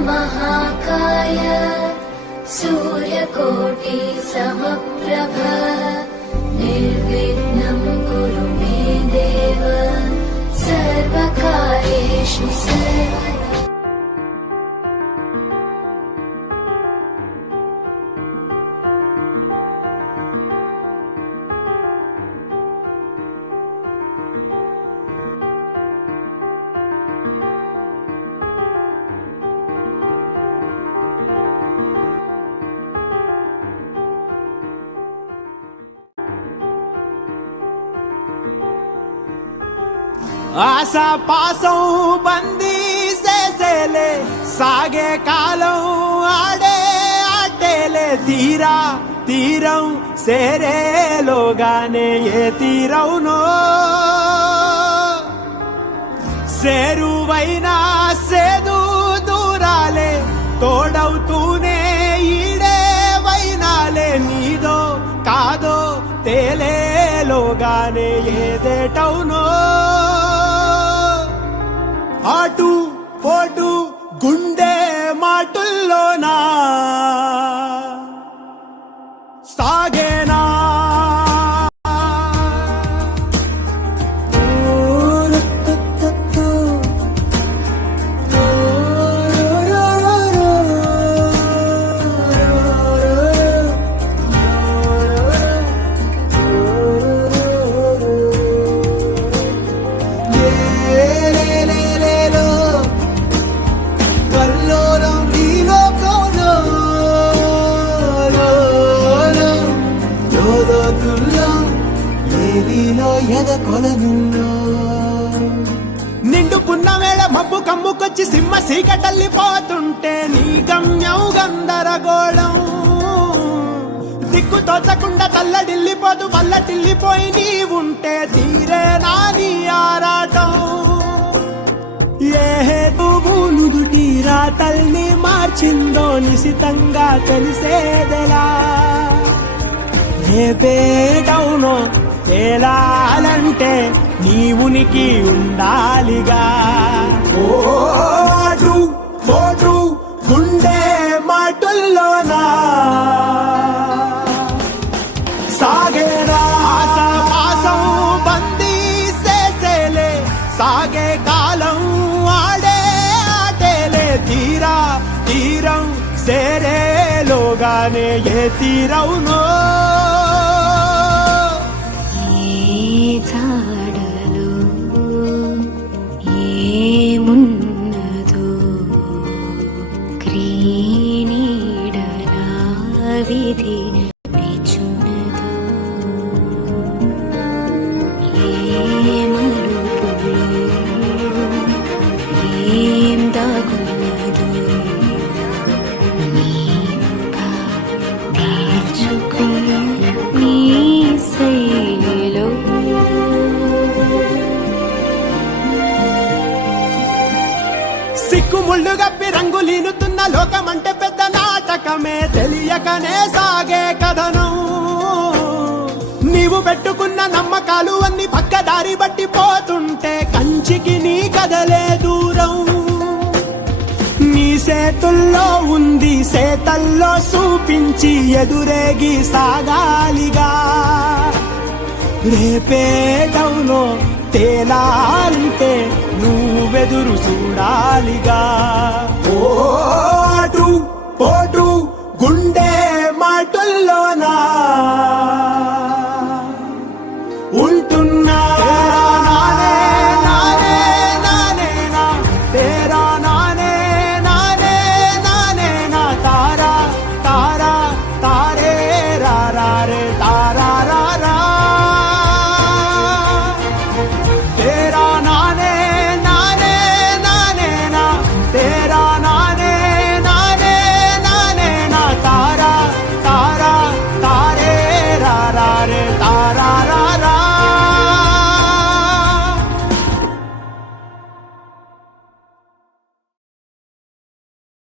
महाकाय सूर्यकोटि समप्रभ निर्विघ्नं कुरु मे देव सर्वकार्येषु सर्वदा। ఆశా పాసం బందీ చేసేలే సాగే కాలం ఆడే ఆటేలే తీరా తీరం సేరేలోగానే ఏ తీరవునో సేరువైనా సేదు దూరాలే తోడవుతూనే ఈడే వైనాలే నీదో కాదో తేలేలోగానే ఏదేటవునో ఆటు పోటు గుండె మాటుల్లోనా సాగేనా నిండుకున్న వేళ మబ్బు కమ్ముకొచ్చి సింహ సీకటల్లిపోతుంటే నీ గమ్యం గందరగోళం దిక్కు తోచకుండా తల్లడిల్లిపోతూ వల్లటిల్లిపోయి నీ ఉంటే తీరే నాని ఆరాటం ఏ హేతువులు దుటి రాతల్ని మార్చిందో నిశితంగా తెలిసేదెలా రేపేటవునో తేలాలంటే నీ ఉనికి ఉండాలిగా ఓటు పోటు గుండె మాటుల్లోనా సాగేరా ఆసం బందీ చేసేలే సాగే కాలం ఆడే ఆటేలే తీరా తీరం సేరేలోగానే ఏ తీరవునో జాడలో ఏమున్నదో క్రీనీడలా విధి నిచున్నదో ఏ మలుపులో ఏం దాగున్నదో నీవుగా తీర్చుకో నీ శైలిలో సిక్కుముళ్ళు గప్పి రంగులీనుతున్న లోకమంటే పెద్ద నాటకమే తెలియకనే సాగే కథనం నీవు పెట్టుకున్న నమ్మకాలు అన్ని పక్కదారి బట్టి పోతుంటే కంచికి నీ కదలే దూరం నీ చేతుల్లో ఉంది చేతల్లో చూపించి ఎదురేగి సాగాలిగా రేపేటవునో తేలాలంటే నువ్వెదురు చూడాలిగా ఓ